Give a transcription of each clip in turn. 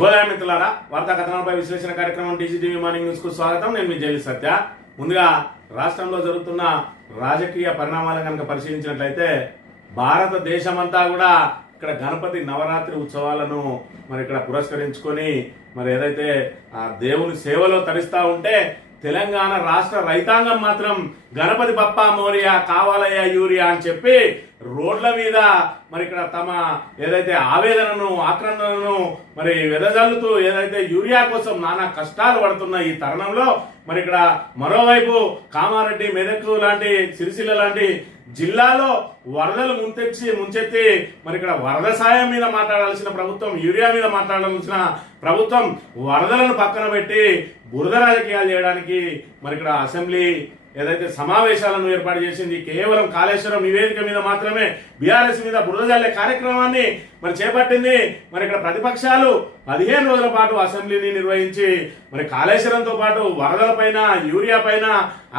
శుభోదయం మిత్రులారా. వార్తా కథనాలపై విశ్లేషణ కార్యక్రమం టీజీటీవీ మార్నింగ్ న్యూస్కు స్వాగతం. నేను మీ జైలు సత్య. ముందుగా రాష్ట్రంలో జరుగుతున్న రాజకీయ పరిణామాలను కనుక పరిశీలించినట్లయితే భారతదేశమంతా కూడా ఇక్కడ గణపతి నవరాత్రి ఉత్సవాలను మరి ఇక్కడ పురస్కరించుకొని మరి ఏదైతే ఆ దేవుని సేవలో తరిస్తా ఉంటే తెలంగాణ రాష్ట్ర రైతాంగం మాత్రం గణపతి బప్ప మోరియా కావాలయ్యా యూరియా అని చెప్పి రోడ్ల మీద మరి ఇక్కడ తమ ఏదైతే ఆవేదనను ఆక్రందనను మరి వెదజల్లుతూ ఏదైతే యూరియా కోసం నానా కష్టాలు పడుతున్న ఈ తరుణంలో మరి ఇక్కడ మరోవైపు కామారెడ్డి మెదక్ లాంటి సిరిసిల్ల లాంటి జిల్లాలో వరదలు ముంచెచ్చి ముంచెత్తి మరి ఇక్కడ వరద సాయం మీద మాట్లాడాల్సిన ప్రభుత్వం యూరియా మీద మాట్లాడాల్సిన ప్రభుత్వం వరదలను పక్కన పెట్టి బురద రాజకీయాలు చేయడానికి మరి ఇక్కడ అసెంబ్లీ ఏదైతే సమావేశాలను ఏర్పాటు చేసింది కేవలం కాళేశ్వరం నివేదిక మీద మాత్రమే బీఆర్ఎస్ మీద బురదజల్లే కార్యక్రమాన్ని మరి చేపట్టింది. మరి ఇక్కడ ప్రతిపక్షాలు పదిహేను రోజుల పాటు అసెంబ్లీని నిర్వహించి మరి కాళేశ్వరంతో పాటు వరదల పైన యూరియా పైన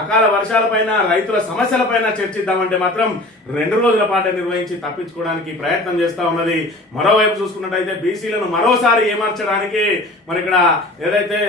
అకాల వర్షాల పైన రైతుల సమస్యల పైన చర్చిద్దామంటే మాత్రం రెండు రోజుల పాటు నిర్వహించి తప్పించుకోవడానికి ప్రయత్నం చేస్తా ఉన్నది. మరోవైపు చూసుకున్నట్టయితే బీసీలను మరోసారి ఏమార్చడానికి మరి ఇక్కడ ఏదైతే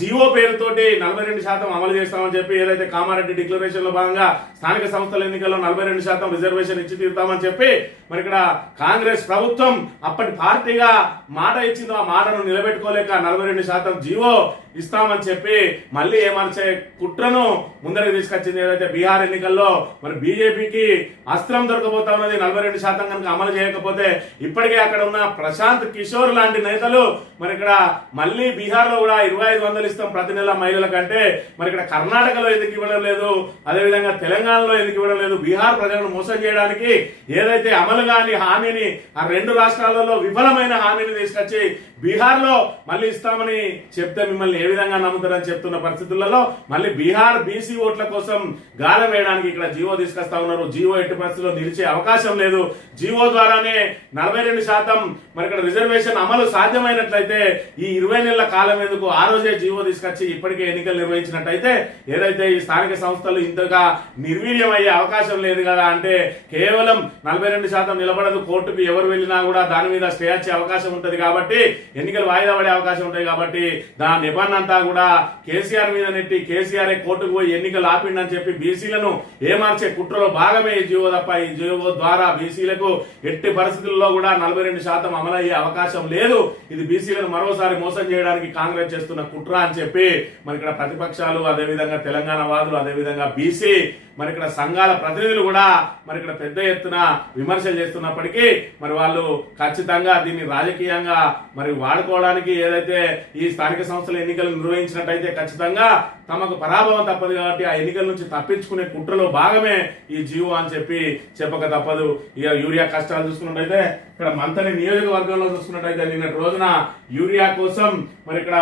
జీవో పేరుతోటి నలభై రెండు శాతం అమలు చేస్తామని చెప్పి ఏదైతే కామారెడ్డి డిక్లరేషన్లో భాగంగా స్థానిక సంస్థల ఎన్నికల్లో నలభై రెండు శాతం రిజర్వేషన్ ఇచ్చి తీరుతామని చెప్పి మరి ఇక్కడ కాంగ్రెస్ ప్రభుత్వం అప్పటి పార్టీగా మాట ఇచ్చిందో ఆ మాటను నిలబెట్టుకోలేక నలభై రెండు శాతం జీవో ఇస్తామని చెప్పి మళ్ళీ ఏమర్చే కుట్రను ముందరకు తీసుకొచ్చింది ఏదైతే బీహార్ ఎన్నికల్లో మరి బీజేపీకి అస్త్రం దొరకబోతా ఉన్నది నలభై రెండు శాతం కనుక అమలు చేయకపోతే ఇప్పటికే అక్కడ ఉన్న ప్రశాంత్ కిషోర్ లాంటి నేతలు మరి ఇక్కడ మళ్ళీ బీహార్లో కూడా ఇరవై ఐదు వందలు ఇస్తాం ప్రతి నెల మహిళల కంటే. మరి ఇక్కడ కర్ణాటకలో ఎందుకు ఇవ్వడం లేదు? అదేవిధంగా తెలంగాణలో ఎందుకు ఇవ్వడం లేదు? బీహార్ ప్రజలను మోసం చేయడానికి ఏదైతే అమలు కాని హామీని ఆ రెండు రాష్ట్రాలలో విఫలమైన హామీని తీసుకొచ్చి బీహార్లో మళ్ళీ ఇస్తామని చెప్తే మిమ్మల్ని ఏ విధంగా నమ్ముతారని చెప్తున్న పరిస్థితులలో మళ్ళీ బీహార్ బీసీ ఓట్ల కోసం గాలం వేయడానికి ఇక్కడ జీవో తీసుకొస్తా ఉన్నారు. జీవో ఎట్టి పరిస్థితుల్లో నిలిచే అవకాశం లేదు. జీవో ద్వారానే నలభై రెండు శాతం మరి ఇక్కడ రిజర్వేషన్ అమలు సాధ్యమైనట్లయితే ఈ ఇరవై నెలల కాలం ఎందుకు ఆ రోజే జీవో తీసుకొచ్చి ఇప్పటికే ఎన్నికలు నిర్వహించినట్టయితే ఏదైతే ఈ స్థానిక సంస్థలు ఇంతగా నిర్వీర్యం అయ్యే అవకాశం లేదు కదా అంటే కేవలం నలభై రెండు శాతం నిలబడదు. కోర్టుకు ఎవరు వెళ్ళినా కూడా దాని మీద స్టే వచ్చే అవకాశం ఉంటుంది కాబట్టి ఎన్నికలు వాయిదా పడే అవకాశం ఉంటాయి కాబట్టి దాని నిబంధన అంతా కూడా కేసీఆర్ మీద నెట్టి కేసీఆర్ కోర్టుకు పోయి ఎన్నికలు ఆపిండని చెప్పి బీసీలను ఏమార్చే కుట్రలో భాగమే ఈ జీవో తప్ప ఈ జీవో ద్వారా బీసీలకు ఎట్టి పరిస్థితుల్లో కూడా నలభై రెండు శాతం అమలయ్యే అవకాశం లేదు. ఇది బీసీలను మరోసారి మోసం చేయడానికి కాంగ్రెస్ చేస్తున్న కుట్ర అని చెప్పి మరి ఇక్కడ ప్రతిపక్షాలు అదేవిధంగా తెలంగాణ వాదులు అదేవిధంగా బీసీ మరి ఇక్కడ సంఘాల ప్రతినిధులు కూడా మరి ఇక్కడ పెద్ద ఎత్తున విమర్శలు చేస్తున్నప్పటికీ మరి వాళ్ళు ఖచ్చితంగా దీన్ని రాజకీయంగా మరి వాడుకోవడానికి ఏదైతే ఈ స్థానిక సంస్థల ఎన్నికలు నిర్వహించినట్టయితే ఖచ్చితంగా తమకు పరాభవం తప్పదు కాబట్టి ఆ ఎన్నికల నుంచి తప్పించుకునే కుట్రలో భాగమే ఈ జీవో అని చెప్పి చెప్పక తప్పదు. ఇక యూరియా కష్టాలు చూసుకున్నట్టయితే ఇక్కడ మంతని నియోజకవర్గంలో చూసుకున్నట్టయితే నిన్నటి రోజున యూరియా కోసం మరి ఇక్కడ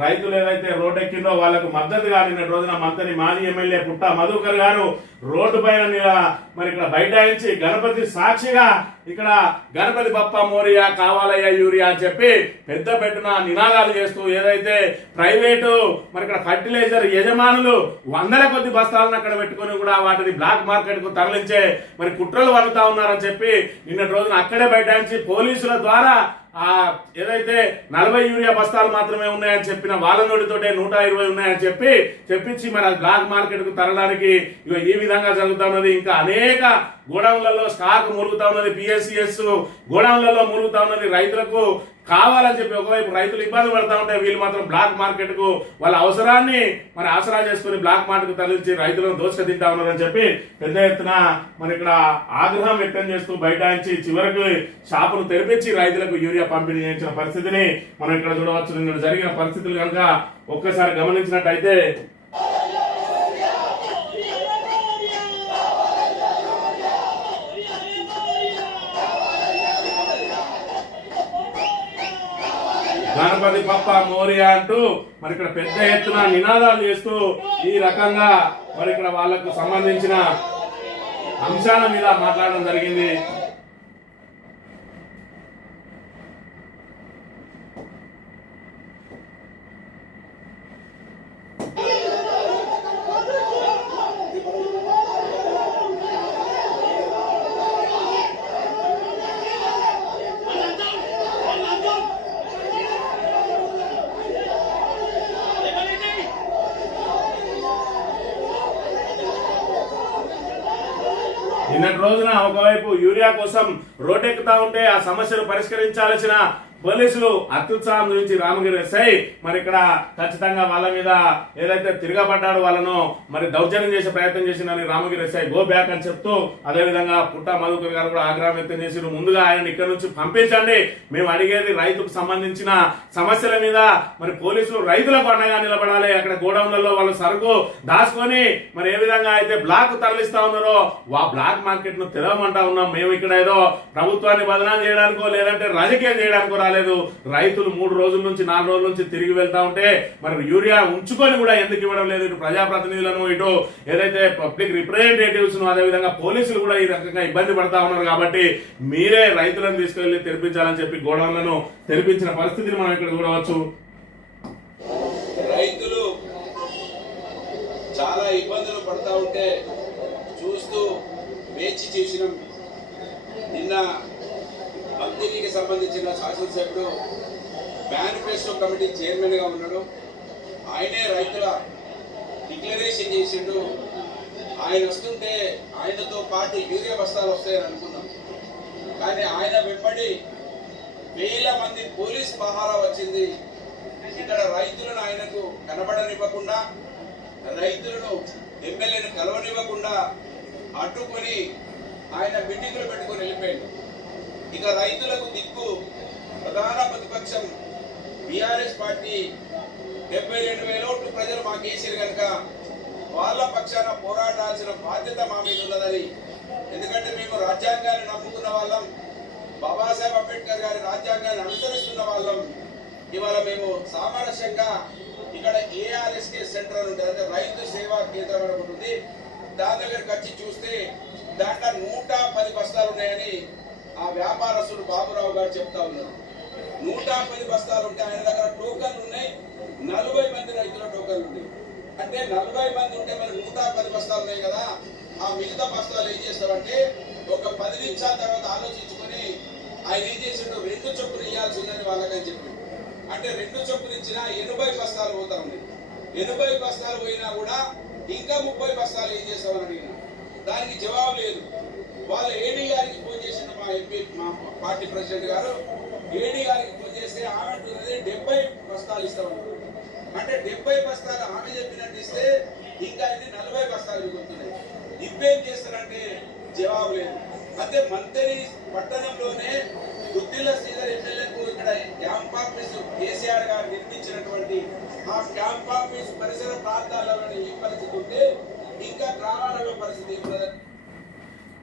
రైతులు ఏదైతే రోడ్డెక్కిందో వాళ్ళకు మద్దతుగా నిన్నటి రోజున మంతని మాజీ ఎమ్మెల్యే పుట్ట మధుకర్ గారు రోడ్డు పైన మరి ఇక్కడ బైఠాయించి గణపతి సాక్షిగా ఇక్కడ గణపతి బప్ప మోరియా కావాలయ్యా యూరియా అని చెప్పి పెద్ద పెట్టిన నినాదాలు చేస్తూ ఏదైతే ప్రైవేటు మరి ఇక్కడ ఫర్టిలైజర్ యజమానులు వందల కొద్ది బస్తాలను అక్కడ పెట్టుకొని కూడా వాటిని బ్లాక్ మార్కెట్కు తరలించే మరి కుట్రలు వన్నుతా ఉన్నారని చెప్పి నిన్నటి రోజున అక్కడే బైఠాయించి పోలీసుల ద్వారా ఆ ఏదైతే నలభై యూరియా బస్తాలు మాత్రమే ఉన్నాయని చెప్పిన వాళ్ళ నోటితోటే నూట ఇరవై ఉన్నాయని చెప్పి చెప్పించి మన బ్లాక్ మార్కెట్కు తరడానికి ఇగో ఈ విధంగా జరుగుతా ఉన్నది. ఇంకా అనేక గోడౌన్లలో స్టాక్ మురుగుతా ఉన్నది. పిఎస్సిఎస్ గోడౌన్లలో మురుగుతా ఉన్నది. రైతులకు కావాలని చెప్పి ఒకవైపు రైతులు ఇబ్బంది పడతా ఉంటే వీళ్ళు మాత్రం బ్లాక్ మార్కెట్కు వాళ్ళ అవసరాన్ని మరి ఆసరా చేసుకుని బ్లాక్ మార్కెట్కు తరలించి రైతులను దోష తింటా ఉన్నారని చెప్పి పెద్ద ఎత్తున మరి ఇక్కడ ఆగ్రహం వ్యక్తం చేస్తూ బైఠాయించి చివరకు షాపును తెరిపించి రైతులకు యూరియా పంపిణీ చేయించిన పరిస్థితిని మనం ఇక్కడ చూడవచ్చు. జరిగిన పరిస్థితులు కనుక ఒక్కసారి గమనించినట్టయితే పప్ప మోరియా అంటూ మరి ఇక్కడ పెద్ద ఎత్తున నినాదాలు చేస్తూ ఈ రకంగా మరి ఇక్కడ వాళ్ళకు సంబంధించిన అంశాల మీద మాట్లాడడం జరిగింది. ఉంటే ఆ సమస్యను పరిష్కరించాల్సిన పోలీసులు అత్యుత్సాహం గురించి రామగిరి ఎస్ఐ మరి ఇక్కడ ఖచ్చితంగా వాళ్ళ మీద ఏదైతే తిరగబడ్డాడో వాళ్ళను మరి దౌర్జన్యం చేసే ప్రయత్నం చేసిందని రామగిరి ఎస్ఐ గో బ్యాక్ అని చెప్తూ అదే విధంగా పుట్ట మధుకర్ గారు కూడా ఆగ్రహం వ్యక్తం చేసి ముందుగా ఆయన ఇక్కడ నుంచి పంపించండి. మేము అడిగేది రైతుకు సంబంధించిన సమస్యల మీద మరి పోలీసులు రైతులకు అండగా నిలబడాలి. అక్కడ గోడౌన్లలో వాళ్ళు సరుకు దాచుకొని మరి ఏ విధంగా అయితే బ్లాక్ తరలిస్తా ఉన్నారో ఆ బ్లాక్ మార్కెట్ను తెరవమంటా ఉన్నాం. మేము ఇక్కడ ఏదో ప్రభుత్వాన్ని బదనాలు చేయడానికో లేదంటే రాజకీయం చేయడానికో రాలేదు. రైతులు మూడు రోజుల నుంచి నాలుగు రోజుల నుంచి తిరిగి వెళ్తా ఉంటే మరి యూరియా ఉంచుకొని కూడా ఎందుకు ఇవ్వడం లేదు? ఇటు ప్రజాప్రతినిధులను ఇటు ఏదైతే పబ్లిక్ రిప్రజెంటేటివ్స్ను అదేవిధంగా పోలీసులు కూడా ఈ రకంగా ఇబ్బంది పడతా ఉన్నారు కాబట్టి మీరే రైతులను తీసుకెళ్ళి తెరిపించాలని చెప్పి గోడౌన్లను తెరిపించిన పరిస్థితిని మనం ఇక్కడ చూడవచ్చు. రైతులు చాలా ఇబ్బందులు పడతా ఉంటే చూస్తూ వేచి చేసినాం. నిన్న మంత్రికి సంబంధించిన శాసనసభ్యుడు మేనిఫెస్టో కమిటీ చైర్మన్గా ఉన్నాడు. ఆయనే రైతుల డిక్లరేషన్ చేసిండు. ఆయన వస్తుంటే ఆయనతో పాటు యూరియా బస్తాలు వస్తాయని అనుకున్నాం. కానీ ఆయన వెంబడి వేల మంది పోలీస్ పహారా వచ్చింది. ఇక్కడ రైతులను ఆయనకు కనబడనివ్వకుండా రైతులను ఎమ్మెల్యేను కలవనివ్వకుండా అడ్డుకొని ఆయన మీటింగులు పెట్టుకొని వెళ్ళిపోయాడు. ఇక రైతులకు దిక్కు ప్రధాన ప్రతిపక్షం బీఆర్ఎస్ పార్టీ డెబ్బై రెండు వేల ఓట్లు ప్రజలు మాకు వేసారు కనుక వాళ్ళ పక్షాన పోరాడాల్సిన బాధ్యత మా మీద ఉన్నదని. ఎందుకంటే మేము రాజ్యాంగాన్ని నమ్ముకున్న వాళ్ళం బాబాసాహెబ్ అంబేద్కర్ గారి రాజ్యాంగాన్ని అనుసరిస్తున్న వాళ్ళం. ఇవాళ మేము సామరస్యంగా ఇక్కడ ఏఆర్ఎస్కే సెంటర్ ఉంటుంది అంటే రైతు సేవా కేంద్రం అని దాని దగ్గరికి వచ్చి చూస్తే దాంట్లో నూట పది బస్తాలు ఉన్నాయని ఆ వ్యాపారస్తుడు బాబురావు గారు చెప్తా ఉన్నారు. నూట పది బస్తాలు ఉంటే ఆయన దగ్గర టోకన్లు ఉన్నాయి. నలభై మంది రైతుల టోకన్లు ఉన్నాయి. అంటే నలభై మంది ఉంటే మరి నూట పది బస్తాలు ఉన్నాయి కదా. ఆ మిగతా బస్తాలు ఏం చేస్తారంటే ఒక పది నిమిషాల తర్వాత ఆలోచించుకొని ఆయన ఏం చేసిండు రెండు చొప్పున ఇవ్వాల్సిందని వాళ్ళకని చెప్పి. అంటే రెండు చొప్పులు ఇచ్చిన ఎనభై బస్తాలు పోతా ఉన్నాయి. ఎనభై బస్తాలు పోయినా కూడా ఇంకా ముప్పై బస్తాలు ఏం చేస్తామని అడిగిన. దానికి జవాబు లేదు. వాళ్ళు ఏడీ గారికి మా ఎంపీ మా పార్టీ ప్రెసిడెంట్ గారు ఏడీ గారికి ఫోన్ చేస్తే ఆమె అంటున్నది డెబ్బై బస్తాలు ఇస్తామన్నారు. అంటే డెబ్బై బస్తాలు ఆమె చెప్పినట్టు ఇస్తే ఇంకా ఇది నలభై బస్తాలు మిగులుతున్నాయి ఇవేం చేస్తారంటే జవాబు లేదు.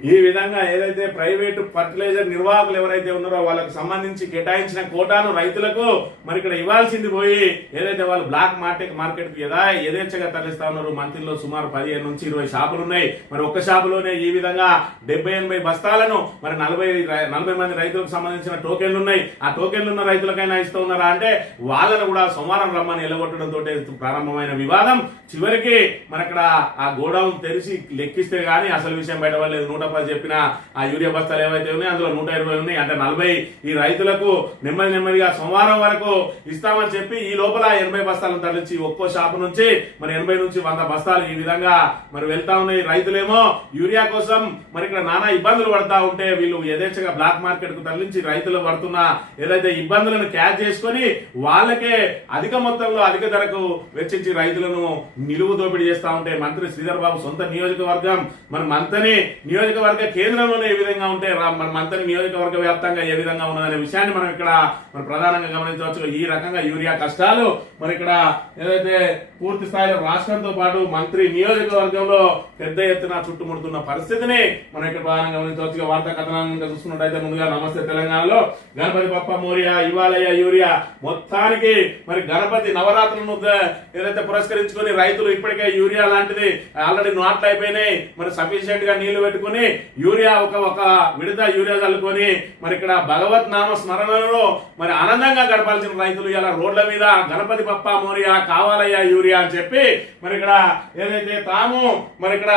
ఈ విధంగా ఏదైతే ప్రైవేట్ ఫర్టిలైజర్ నిర్వాహకులు ఎవరైతే ఉన్నారో వాళ్ళకు సంబంధించి కేటాయించిన కోటాను రైతులకు మరి ఇక్కడ ఇవ్వాల్సింది పోయి ఏదైతే వాళ్ళు బ్లాక్ మార్కెట్ మార్కెట్కి యథా యథేచ్ఛగా తరలిస్తా ఉన్నారు మంత్రిలో సుమారు పదిహేను నుంచి ఇరవై షాపులు ఉన్నాయి. మరి ఒక్క షాపులోనే ఈ విధంగా డెబ్బై ఎనభై బస్తాలను మరి నలభై నలభై మంది రైతులకు సంబంధించిన టోకెన్లు ఉన్నాయి. ఆ టోకెన్లు ఉన్న రైతులకైనా ఇస్తూ ఉన్నారా అంటే వాళ్ళను కూడా సోమవారం రమ్మని ఎలగొట్టడంతో ప్రారంభమైన వివాదం. చివరికి మరి అక్కడ ఆ గోడౌన్ తెరిచి లెక్కిస్తే గానీ అసలు విషయం బయటపడలేదు. నూట పది చెప్పిన ఆ యూరియా బస్తాలు ఏవైతే ఉన్నాయి అందులో నూట ఇరవై ఉన్నాయి. అంటే నలభై ఈ రైతులకు నెమ్మది నెమ్మదిగా సోమవారం వరకు ఇస్తామని చెప్పి ఈ లోపల ఎనభై బస్తాలను తరలించి ఒక్కో షాపు నుంచి మరి ఎనభై నుంచి వంద బస్తాలు ఈ విధంగా మరి వెళ్తా ఉన్నాయి. రైతులేమో యూరియా కోసం మరి ఇక్కడ నానా ఇబ్బందులు పడతా ఉంటే వీళ్ళు యథేచ్ఛగా బ్లాక్ మార్కెట్కు తరలించి రైతులు పడుతున్న ఏదైతే ఇబ్బందులను క్యాచ్ చేసుకొని వాళ్ళకే అధిక మొత్తంలో అధిక ధరకు వెచ్చించి రైతులను నిలువు దోపిడీ చేస్తా ఉంటే మంత్రి శ్రీధర్ బాబు సొంత నియోజకవర్గం మరి మంతని నియోజకవర్గ కేంద్రంలోనే ఏ విధంగా ఉంటే మన మంత్రి నియోజకవర్గ వ్యాప్తంగా ఏ విధంగా ఉన్నదనే విషయాన్ని మనం ఇక్కడ మరి ప్రధానంగా గమనించవచ్చు. ఈ రకంగా యూరియా కష్టాలు మరి ఇక్కడ ఏదైతే పూర్తి స్థాయిలో రాష్ట్రంతో పాటు మంత్రి నియోజకవర్గంలో పెద్ద ఎత్తున చుట్టుముడుతున్న పరిస్థితిని మనం ఇక్కడ ప్రధానంగా గమనించవచ్చు. వార్తా కథనాన్ని చూసుకున్నట్టయితే ముందుగా నమస్తే తెలంగాణలో. గణపతి పప్ప మోరియా ఇవాలయ యూరియా మొత్తానికి మరి గణపతి నవరాత్రులను ఏదైతే పురస్కరించుకొని రైతులు ఇప్పటికే యూరియా లాంటిది ఆల్రెడీ నాట్లు అయిపోయినాయి. మరి సఫిషియెంట్గా నీళ్ళు పెట్టుకుని యూరియా ఒక ఒక విడత యూరియా చల్లుకొని మరి ఇక్కడ భగవత్ నామ స్మరణలో మరి ఆనందంగా గడపాల్సిన రైతులు ఇలా రోడ్ల మీద గణపతి పప్ప మోరియా కావాలయ్యా యూరియా అని చెప్పి మరి ఇక్కడ ఏదైతే తాము మరి ఇక్కడ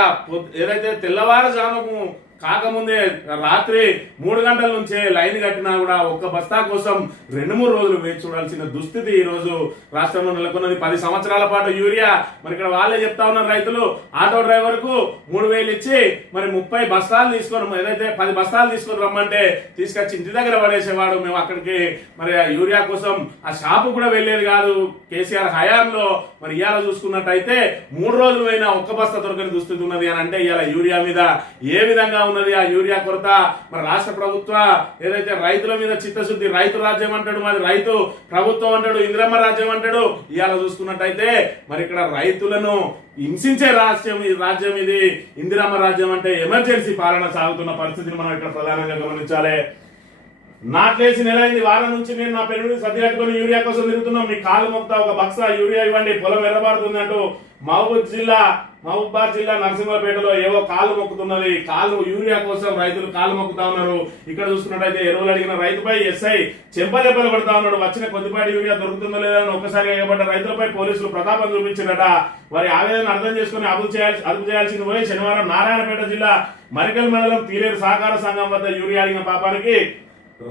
ఏదైతే తెల్లవారుజాము కాకముందే రాత్రి మూడు గంటల నుంచే లైన్ కట్టినా కూడా ఒక్క బస్తా కోసం రెండు మూడు రోజులు వేచి చూడాల్సిన దుస్థితి ఈ రోజు రాష్ట్రంలో నెలకొన్నది. పది సంవత్సరాల పాటు యూరియా. మరి ఇక్కడ వాళ్ళే చెప్తా ఉన్నారు రైతులు ఆటో డ్రైవర్కు మూడు వేలు ఇచ్చి మరి ముప్పై బస్తాలు తీసుకొని ఏదైతే పది బస్తాలు తీసుకొని రమ్మంటే తీసుకొచ్చి ఇంటి దగ్గర పడేసేవాడు. మేము అక్కడికి మరి ఆ యూరియా కోసం ఆ షాపు కూడా వెళ్ళేది కాదు. కేసీఆర్ హయాంలో మరి ఇవాళ చూసుకున్నట్టయితే మూడు రోజులైనా ఒక్క బస్తా దొరకని దుస్థితి ఉన్నది అని అంటే ఇవాళ యూరియా మీద ఏ విధంగా ఉన్నది ఆ యూరియా కొరత? మరి రాష్ట్ర ప్రభుత్వ ఏదైతే రైతుల మీద చిత్తశుద్ధి రైతు రాజ్యం అంటాడు మరి రైతు ప్రభుత్వం అంటాడు ఇంద్రమ్మ రాజ్యం అంటాడు ఇవాళ చూసుకున్నట్టయితే మరి ఇక్కడ రైతులను హింసించే రాజ్యం ఈ రాజ్యం ఇది. ఇందిరమ్మ రాజ్యం అంటే ఎమర్జెన్సీ పాలన సాగుతున్న పరిస్థితిని మనం ఇక్కడ ప్రధానంగా గమనించాలి. నాట్లేసి నెల అయింది వారం నుంచి నేను నా పెరుగుడు సర్ది యూరియా కోసం తిరుగుతున్నాం. మీ కాలు మొక్తా ఒక బక్సా యూరియా ఇవ్వండి పొలం ఎర్రబారుతుంది అంటూ మహబూబ్ జిల్లా మహబూబాద్ జిల్లా నరసింహపేటలో ఏవో కాలు మొక్కుతున్నది. కాలు యూరియా కోసం రైతులు కాలు మొక్కుతా ఉన్నారు. ఇక్కడ చూసుకున్నట్టయితే ఎరువులు అడిగిన రైతుపై ఎస్ఐ చెంపదెబ్బలు పడతా ఉన్నాడు. వచ్చిన కొద్దిపాటి యూరియా దొరుకుతుందో లేదని ఒక్కసారి ఎగబడ్డ రైతులపై పోలీసులు ప్రతాపం చూపించారట వారి ఆవేదన అర్థం చేసుకుని అదుపు చేయాల్సి అదుపు చేయాల్సింది పోయి శనివారం నారాయణపేట జిల్లా మరికల్ మండలం తీరేరు సహకార సంఘం వద్ద యూరియా అడిగిన పాపానికి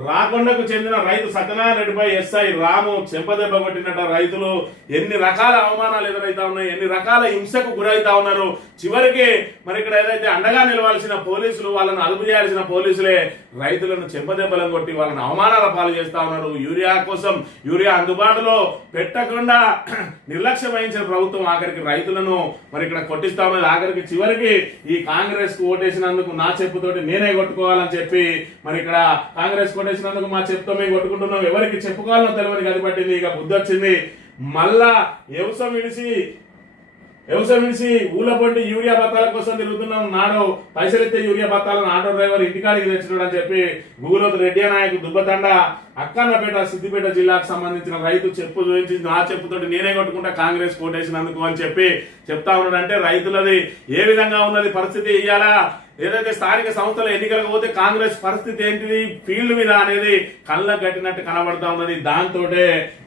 రాకొండకు చెందిన రైతు సత్యనారాయణపై ఎస్ఐ రాము చెంపదెబ్బ కొట్టినట రైతులు ఎన్ని రకాల అవమానాలు ఎదురైతా ఉన్నాయి ఎన్ని రకాల హింసకు గురైతా ఉన్నారు. చివరికి మరి ఇక్కడ ఏదైతే అండగా నిలవాల్సిన పోలీసులు వాళ్ళని అదుపు చేయాల్సిన పోలీసులే రైతులను చెంపదెబ్బలం కొట్టి వాళ్ళని అవమానాల పాలు చేస్తా ఉన్నారు. యూరియా కోసం యూరియా అందుబాటులో పెట్టకుండా నిర్లక్ష్యం వహించిన ప్రభుత్వం ఆఖరికి రైతులను మరి ఇక్కడ కొట్టిస్తా ఉన్నది. ఆఖరికి చివరికి ఈ కాంగ్రెస్కు ఓటేసినందుకు నా చెప్పుతోటి నేనే కొట్టుకోవాలని చెప్పి మరి ఇక్కడ కాంగ్రెస్ కొట్టేసినందుకు మా చెప్తో మేము కొట్టుకుంటున్నాం. ఎవరికి చెప్పుకోవాలనో తెలియని గదిపట్టింది ఇక బుద్ధి వచ్చింది మళ్ళా ఎవసం విడిసి వ్యవసాయం విడిసి ఊళ్ళ యూరియా బత్తాల కోసం తిరుగుతున్నాం. నాడు పైసలెత్తే యూరియా బత్తాలను ఆటో డ్రైవర్ ఇంటికాడికి తెచ్చినాడు అని చెప్పి గూగులోతు రెడ్డి నాయకు దుబ్బతండ అక్కన్నపేట సిద్దిపేట జిల్లాకు సంబంధించిన రైతు చెప్పు చూపించి నా చెప్పుతోటి నేనే కొట్టుకుంటా కాంగ్రెస్ కోటేసినందుకు అని చెప్పి చెప్తా ఉన్నాడు అంటే రైతులది ఏ విధంగా ఉన్నది పరిస్థితి ఇయ్యాలా? ఏదైతే స్థానిక సంస్థల ఎన్నికలకు పోతే కాంగ్రెస్ పరిస్థితి ఏంటిది? ఫీల్డ్ మీద అనేది కళ్ళకు కట్టినట్టు కనబడతా ఉన్నది. దాంతోటే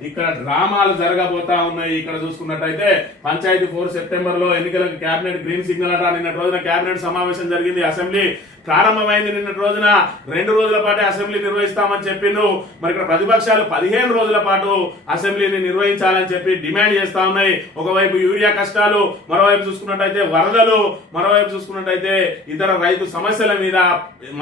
ఇక్కడ డ్రామాలు జరగబోతా ఉన్నాయి. ఇక్కడ చూసుకున్నట్టయితే పంచాయతీ ఫోర్ సెప్టెంబర్లో ఎన్నికలకు కేబినెట్ గ్రీన్ సిగ్నల్ అట. నిన్న రోజున కేబినెట్ సమావేశం జరిగింది. అసెంబ్లీ ప్రారంభమైంది నిన్న రోజున. రెండు రోజుల పాటు అసెంబ్లీ నిర్వహిస్తామని చెప్పిండు మరి ఇక్కడ ప్రతిపక్షాలు పదిహేను రోజుల పాటు అసెంబ్లీని నిర్వహించాలని చెప్పి డిమాండ్ చేస్తా ఉన్నాయి. ఒకవైపు యూరియా కష్టాలు మరోవైపు చూసుకున్నట్టయితే వరదలు మరోవైపు చూసుకున్నట్టయితే ఇతర రైతు సమస్యల మీద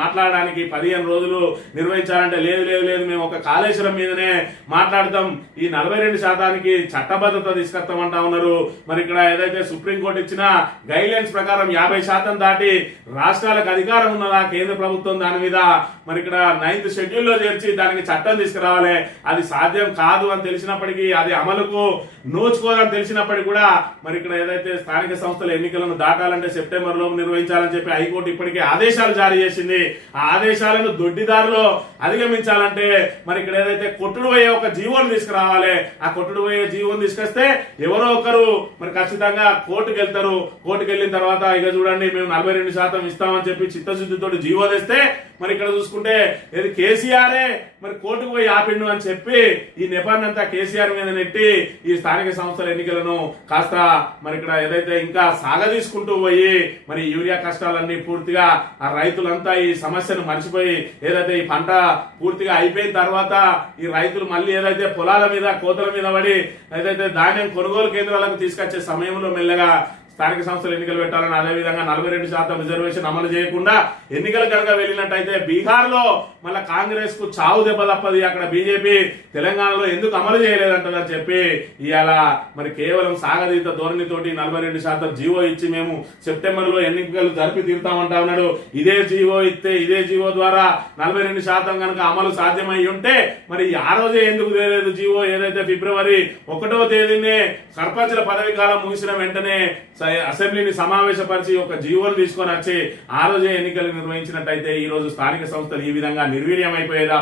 మాట్లాడడానికి పదిహేను రోజులు నిర్వహించాలంటే లేదు లేదు లేదు మేము ఒక కాళేశ్వరం మీదనే మాట్లాడతాం. ఈ నలభై రెండు శాతానికి చట్టబద్ధత తీసుకొస్తామంటా ఉన్నారు. మరి ఇక్కడ ఏదైతే సుప్రీంకోర్టు ఇచ్చిన గైడ్లైన్స్ ప్రకారం యాభై శాతం దాటి రాష్ట్రాలకు అధికారం ఉన్నదా కేంద్ర ప్రభుత్వం దాని మీద? మరి ఇక్కడ నైన్త్ షెడ్యూల్లో చేర్చి దానికి చట్టం తీసుకురావాలి. అది సాధ్యం కాదు అని తెలిసినప్పటికీ అది అమలుకు నోచుకోదని తెలిసినప్పటికీ కూడా మరి ఇక్కడ ఏదైతే స్థానిక సంస్థల ఎన్నికలను దాటాలంటే సెప్టెంబర్లో నిర్వహించాలని చెప్పి హైకోర్టు ఇప్పటికే ఆదేశాలు జారీ చేసింది. ఆ ఆదేశాలను దొడ్డిదారిలో అధిగమించాలంటే మరి ఇక్కడ ఏదైతే కొట్టుడు పోయే ఒక జీవోని తీసుకురావాలి ఆ కొట్టుడు పోయే జీవోని తీసుకొస్తే ఎవరో ఒకరు మరి ఖచ్చితంగా కోర్టుకు వెళ్తారు. కోర్టుకు వెళ్ళిన తర్వాత ఇక చూడండి మేము నలభై రెండు శాతం ఇస్తామని చెప్పి చిత్తశుద్ధితో జీవో తెస్తే మరి ఇక్కడ చూసుకుంటే ఏది కేసీఆరే మరి కోర్టుకు పోయి ఆపిండు అని చెప్పి ఈ నెపాన్ని అంతా కేసీఆర్ మీద నెట్టి ఈ స్థానిక సంస్థల ఎన్నికలను కాస్త మరి ఇక్కడ ఏదైతే ఇంకా సాగదీసుకుంటూ పోయి మరి యూరియా కష్టాలన్నీ పూర్తిగా ఆ రైతులంతా ఈ సమస్యను మర్చిపోయి ఏదైతే ఈ పంట పూర్తిగా అయిపోయిన తర్వాత ఈ రైతులు మళ్ళీ ఏదైతే పొలాల మీద కోతల మీద పడి ఏదైతే ధాన్యం కొనుగోలు కేంద్రాలకు తీసుకొచ్చే సమయంలో మెల్లగా స్థానిక సంస్థలు ఎన్నికలు పెట్టాలని అదేవిధంగా నలభై రెండు శాతం రిజర్వేషన్ అమలు చేయకుండా ఎన్నికలు కనుక వెళ్ళినట్టయితే బీహార్లో మళ్ళీ కాంగ్రెస్కు చావు దెబ్బ తప్పది. అక్కడ బీజేపీ తెలంగాణలో ఎందుకు అమలు చేయలేదంటదని చెప్పి ఇవాళ మరి కేవలం సాగదీత ధోరణితోటి నలభై రెండు శాతం జీవో ఇచ్చి మేము సెప్టెంబర్లో ఎన్నికలు జరిపి తీరుతామంటా ఉన్నాడు. ఇదే జీవో ఇస్తే ఇదే జీవో ద్వారా నలభై రెండు శాతం కనుక అమలు సాధ్యమై ఉంటే మరి ఆ రోజే ఎందుకు తెలియదు జీవో? ఏదైతే ఫిబ్రవరి ఒకటో తేదీనే సర్పంచుల పదవి కాలం ముగిసిన వెంటనే అసెంబ్లీని సమావేశపరిచి ఒక జీవోలు తీసుకొని వచ్చి ఆ రోజే ఎన్నికలు నిర్వహించినట్టయితే ఈ రోజు స్థానిక సంస్థలు ఈ విధంగా నిర్వీర్యం అయిపోయేదా